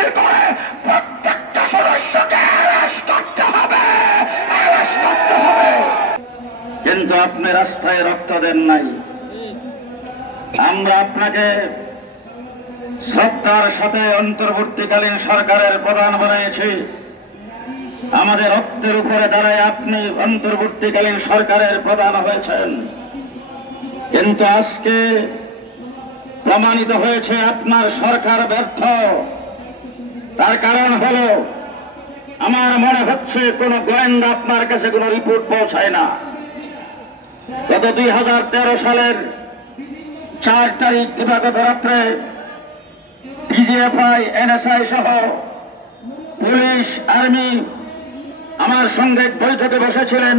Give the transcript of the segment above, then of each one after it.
বাতিল করে প্রত্যেকটা সদস্যকে অ্যারেস্ট করতে হবে। কিন্তু আপনি রাস্তায় রক্ত দেন নাই। আমরা আপনাকে শ্রদ্ধার সাথে অন্তর্বর্তীকালীন সরকারের প্রধান বানিয়েছি। আমাদের রক্তের উপরে দাঁড়ায় আপনি অন্তর্বর্তীকালীন সরকারের প্রধান হয়েছেন। কিন্তু আজকে প্রমাণিত হয়েছে আপনার সরকার ব্যর্থ। তার কারণ হল, আমার মনে হচ্ছে কোন গোয়েন্দা আপনার কাছে কোন রিপোর্ট পৌঁছায় না। গত 2013 সালের 4 তারিখ দিবাগত রাত্রে ডিজিএফআই, এনএসআই সহ পুলিশ, আর্মি আমার সঙ্গে বৈঠকে বসেছিলেন।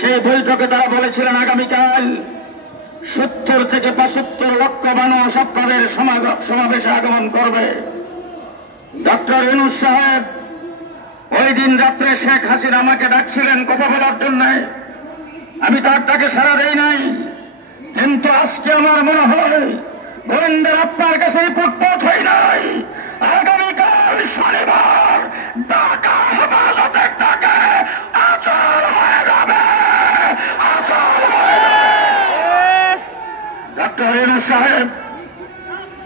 সেই বৈঠকে তারা বলেছিলেন আগামীকাল 70 থেকে 75 লক্ষ মানুষ আপনাদের সমাবেশে আগমন করবে। ডক্টর ইউনূস সাহেব ওই দিন রাত্রে শেখ হাসিনা আমাকে ডাকছিলেন কথা বলার জন্য। আমি তার ডাকে সাড়া দেই নাই। কিন্তু আজকে আমার মনে হয় গোয়েন্দার আপনার কাছে রিপোর্ট পৌঁছায় নাই। আগামীকাল শনিবার ঢাকা হেফাজতের ডাকে আচল হয়ে যাবে। ডক্টর ইউনূস সাহেব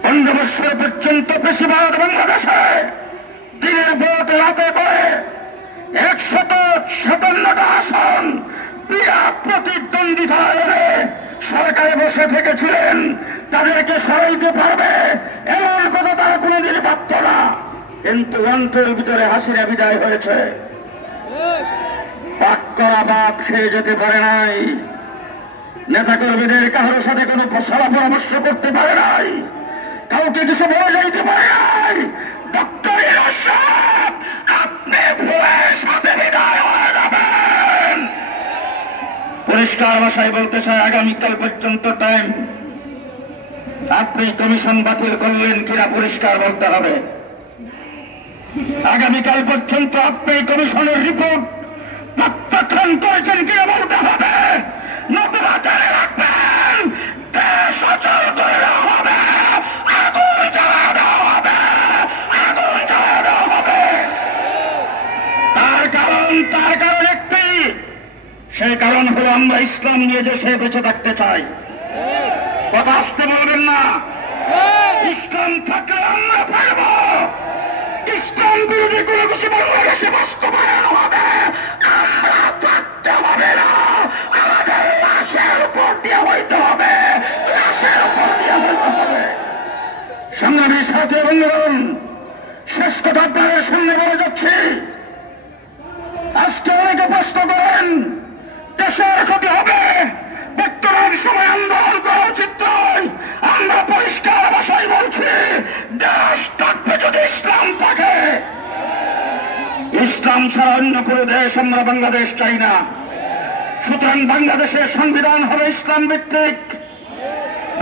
15 বছর পর্যন্ত বেশিরভাগ বাংলাদেশে দিনের ভোট রাতে করে 157টা আসন বিনা প্রতিদ্বন্দ্বিতা এনে সরকারে বসে থেকেছিলেন। তাদেরকে সরাইতে পারবে এমন কথা তারা কোনোদিন ভাবত না। কিন্তু যন্ত্রের ভিতরে হাসিনা বিদায় হয়েছে। পাক করা ভাত খেয়ে যেতে পারে নাই। নেতাকর্মীদের কারোর সাথে কোনো সলা পরামর্শ করতে পারে নাই। কাউকে কিছু বলে যাইতে পারে নাই। ডক্টর ইউনূস সাহেব, আপনি ভুলের সাথে বিদায় হয়ে যাবেন। পরিষ্কার ভাষায় বলতে চাই, আগামীকাল পর্যন্ত টাইম। আপনি কমিশন বাতিল করলেন কিনা পরিষ্কার বলতে হবে। আগামীকাল পর্যন্ত আপনি কমিশনের রিপোর্ট প্রত্যাখ্যান করেছেন কিনা বলতে হবে। নতুবা জেনে রাখবেন, দেশ অচল করে দেওয়া হবে, আগুন জ্বালা দেওয়া হবে, আগুন জ্বালা দেওয়া হবে। তার কারণ একটি, সেই কারণ হলো আমরা ইসলাম নিয়ে যে সে বেঁচে থাকতে চাই। কথা আসতে বলবেন না। ইসলাম থাকলে আমরা পারব। ইসলাম বিরোধী কোনো কিছু বাংলাদেশে বাস্তবায়ন হবে, আমরা থাকতে হবে না। আমাদের লাশের উপর দিয়ে হইতে হবে, লাশের উপর দিয়ে হইতে হবে। সংগ্রামী সাথী বন্ধুগণ, শেষ কথা আপনাদের সামনে বলে যাচ্ছি। আজকে অনেকে প্রশ্ন করেন দেশের ক্ষতি হবে, বর্তমান সময় আন্দোলন করা উচিত নয়। আমরা পরিষ্কার ভাষায় বলছি, দেশ থাকবে যদি ইসলাম থাকে। ইসলাম ছাড়া অন্য কোনো দেশ আমরা বাংলাদেশ চাই না। সুতরাং বাংলাদেশের সংবিধান হবে ইসলাম ভিত্তিক,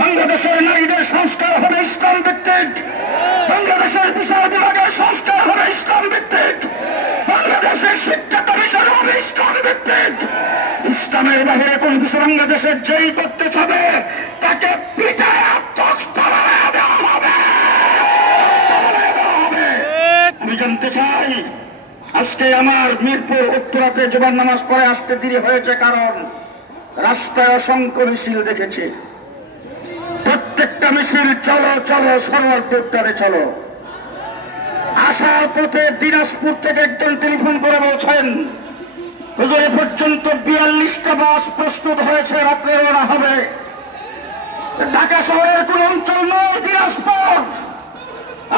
বাংলাদেশের নারীদের সংস্কার হবে ইসলাম ভিত্তিক, বাংলাদেশের বিচার বিভাগের সংস্কার হবে ইসলাম ভিত্তিক, বাংলাদেশের শিক্ষা কমিশন হবে ইসলাম ভিত্তিক। ইসলামের বাহিরে কোন কিছু বাংলাদেশের যেই করতে চাবে তাকে পিটায় তখ্ত বানায় দেওয়া হবে। আমি জানতে চাই, আজকে আমার মিরপুর উত্তরাতে জুমার নামাজ পড়ে আসতে দেরি হয়েছে, কারণ রাস্তায় অসংখ্য মিছিল দেখেছি। প্রত্যেকটা মিছিল চলো চলো সরোয়ারদের উত্তরে চলো। আসার পথে দিনাজপুর থেকে একজন টেলিফোন করে বলছেন, হুজুর এ পর্যন্ত 42টা বাস প্রস্তুত হয়েছে, রাত্রে রওনা হবে। ঢাকা শহরের কোন অঞ্চল নয় দিনাজপুর।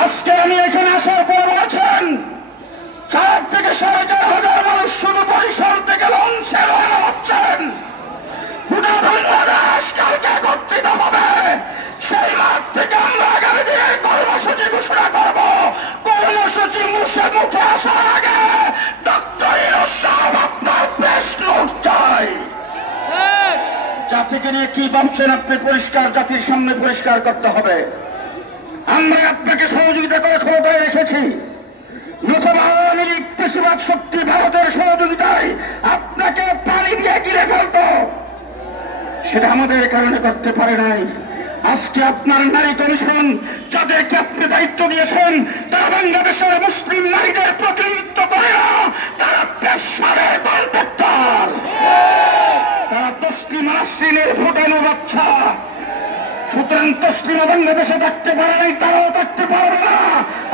আজকে আমি এখানে আসার পর বলেছেন 4 থেকে 4,500 মানুষ শুধু বরিশাল থেকে লঞ্চে রওনা হচ্ছেন। গোটা বাংলাদেশ কালকে একত্রিত হবে। সেই মাঠ থেকে আমরা আগামী দিনের কর্মসূচি ঘোষণা করব। কর্মসূচি মুখে আসার আগে ডক্টর ইউনূস সাহেব আপনার প্রেস নোট চাই। জাতিকে নিয়ে কি ভাবছেন আপনি পরিষ্কার জাতির সামনে পরিষ্কার করতে হবে। আমরা আপনাকে সহযোগিতা করে ক্ষমতায় রেখেছি, নতুবা আওয়ামী লীগ বেশিরভাগ শক্তি ভারতের সহযোগিতায় আপনাকে পানি দিয়ে গিলে ফেলত। সেটা আমাদের কারণে করতে পারে নাই। আজকে আপনার নারী কমিশন যাদেরকে আপনি দায়িত্ব দিয়েছেন তারা বাংলাদেশের মুসলিম নারীদের প্রতিনিধিত্ব করে না, তারা পেশারের কন্ট্রাক্টর, তারা তসলিমা নাসরিনের ফুটানো বাচ্চা। সুতরাং তসলিমা বাংলাদেশে থাকতে পারে নাই, তারাও থাকতে পারবে না।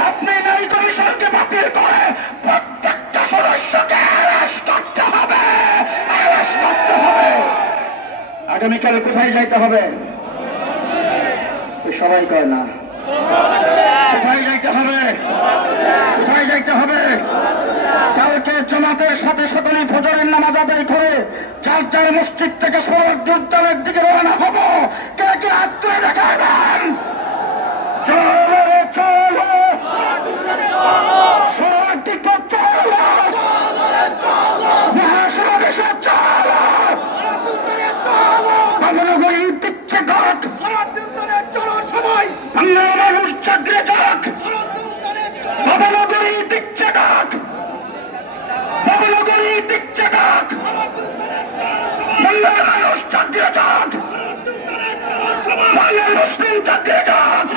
আপনি নারী কমিশনকে বাতিল করে প্রত্যেকটা সদস্যকে অ্যারেস্ট করতে হবে, অ্যারেস্ট করতে হবে। আগামীকাল কোথায় যাইতে হবে? সবাই কয় না। কোথায় যাইতে হবে? কোথায় যাইতে হবে? কালকে জামাতের সাথে সাথে ফজরের নামাজ আদায় করে যার যার মসজিদ থেকে শরৎ উদ্যানের দিকে রওনা হব। কে কে হাত তুলে দেখাবেন? চলো চলো শরৎ দিকে চলো, মহাসমাবেশে চলো, বাংলাগড়ি দিচ্ছে ডাক, বাংলা মানুষ চাকরি যাক, বাংলাগড়ি দিচ্ছে ডাক, বাংলাগড়ি দিচ্ছে ডাক, বাংলার মানুষ চাকরি যাক, বাংলার মুসলিম চাকরি যাক।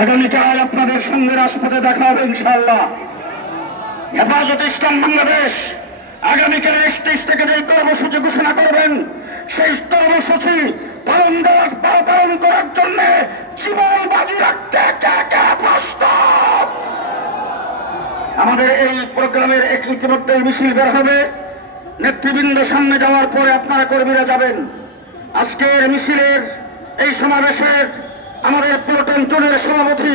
আগামীকাল আপনাদের সঙ্গে রাজপথে দেখা হবে ইনশাআল্লাহ। হেফাজত ইসলাম বাংলাদেশ আগামীকাল স্টেজ থেকে যে কর্মসূচি ঘোষণা করবেন, সেই কর্মসূচি পালন করার জন্য জীবন বাজি রাখতে প্রস্তুত। আমাদের এই প্রোগ্রামের ইতিমধ্যে মিছিল বের হবে। নেতৃবৃন্দ সামনে যাওয়ার পরে আপনারা কর্মীরা যাবেন। আজকের মিছিলের এই সমাবেশের আমাদের পল্টন অঞ্চলের সভাপতি